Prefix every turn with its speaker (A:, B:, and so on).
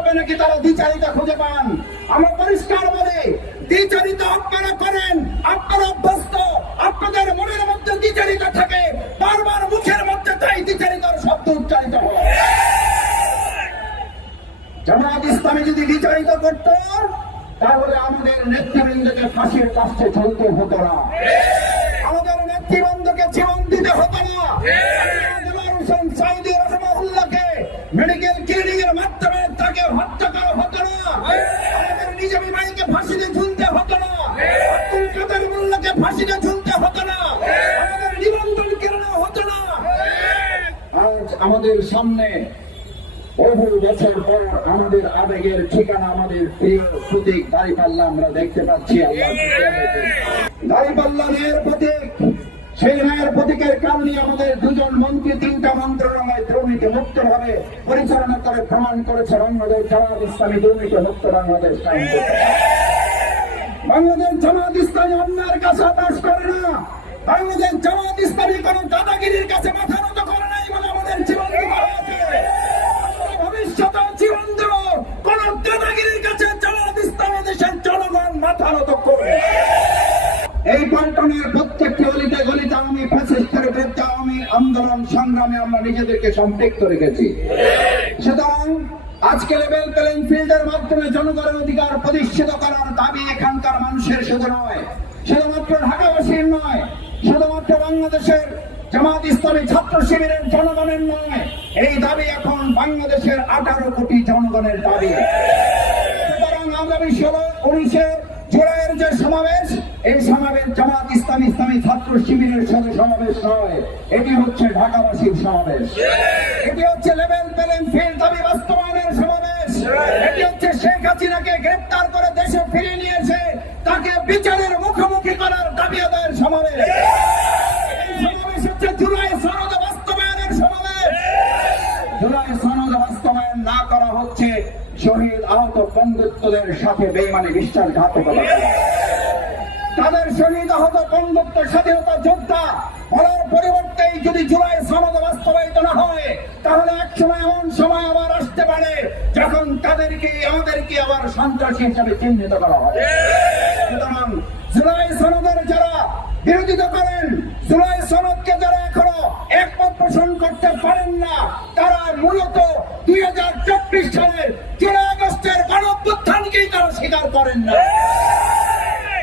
A: তবে নাকি তারা দ্বিচারিতা খুঁজে পান? আমরা পরিষ্কার বলি দ্বিচারিতা আপনারা করেন আপনারা অভ্যস্ত আপনাদের মনের মধ্যে দ্বিচারিতা থাকে বারবার মুখের মধ্যে তাই দ্বিচারিতার শব্দ উচ্চারিত হয়। জামাত ইসলামী যদি বিচারিত করত তাহলে আমাদের নেতৃবৃন্দকে ফাঁসির কাছে চলতে হতো না। আমাদের নেতৃবৃন্দকে জীবন দিতে হতো না। মেডিকেল ফাঁসিতে ঝুলতে হতো না। আব্দুল কাদের মোল্লাকে ফাঁসিতে ঝুলতে হতো না। আমাদের নিবন্ধন কেরানো হতো না। আজ আমাদের সামনে বহু বছর পর আমাদের আবেগের ঠিকানা আমাদের প্রিয় প্রতীক দাঁড়িপাল্লা আমরা দেখতে পাচ্ছি দাঁড়িপাল্লা ন্যায়ের প্রতীক, সেই ন্যায়ের প্রতীকের কারণে আমাদের দুজন মন্ত্রী তিনটা মন্ত্রণালয় দুর্নীতি মুক্ত ভাবে পরিচালনা করে প্রমাণ করেছে, বাংলাদেশ জামাত ইসলামী দুর্নীতি মুক্ত বাংলাদেশ। বাংলাদেশ জামাত ইসলামী অন্যের কাছে বাস করে না। বাংলাদেশ জামাত ইসলামী কোন দাদাগিরির কাছে মাথা নত করে নাই বলে আমাদের জীবন হয়েছে জীবন দেব। কোন দাদাগিরির কাছে জামাত ইসলামী দেশের জনগণ মাথা নত করবে। এই পল্টনের প্রত্যেকটি অলিতে গলিতে আমি ফ্যাসিস্টের বিরুদ্ধে আমি আন্দোলন সংগ্রামে আমরা নিজেদেরকে সম্পৃক্ত রেখেছি। সুতরাং আজকে লেভেল প্লেইং ফিল্ডের মাধ্যমে জনগণের অধিকার প্রতিষ্ঠিত করার দাবি এখানকার মানুষের শুধু নয়। শুধুমাত্র ঢাকাবাসীর নয়, শুধুমাত্র বাংলাদেশের জামাত ইসলামী ছাত্র শিবিরের জনগণের নয়, এই দাবি এখন বাংলাদেশের আঠারো কোটি জনগণের দাবি। সুতরাং আগামী ষোলো, উনিশে জুলাইয়ের যে সমাবেশ, এই সমাবেশ জামাত ছাত্র শিবিরের সাথে সমাবেশ নয় এটি হচ্ছে ঢাকাবাসীর সমাবেশ। এটি হচ্ছে লেভেল প্লেইং ফিল্ড, দাবি বাস্তবায়নের সমাবেশ। এটি হচ্ছে শেখ হাসিনাকে গ্রেপ্তার করে দেশে ফিরিয়ে নিয়েছে তাকে বিচারের মুখোমুখি করার দাবি আদায়ের সমাবেশ। সমাবেশ হচ্ছে জুলাই সনদ বাস্তবায়নের সমাবেশ। জুলাই সনদ বাস্তবায়ন না করা হচ্ছে, শহীদ আহত বন্ধুত্বদের সাথে বেমানে বিশ্বাসঘাতকতা। তাদের শহীদ আহত বন্ধুত্ব স্বাধীনতা যোদ্ধা বলার পরিবর্তে যদি জুলাই সনদ বাস্তবায়িত না হয়, তাহলে এক সময় এমন সময় আবার আসতে পারে যখন তাদেরকে আমাদেরকে আবার সন্ত্রাসী হিসাবে চিহ্নিত করা হবে। সুতরাং জুলাই সনদের যারা বিরোধিতা করেন, জুলাই সনদকে যারা এখনও একমত পোষণ করতে পারেন না, তারা মূলত দুই হাজার চব্বিশ সালের জুলাই আগস্টের গণঅভ্যুত্থানকেই তারা স্বীকার করেন না।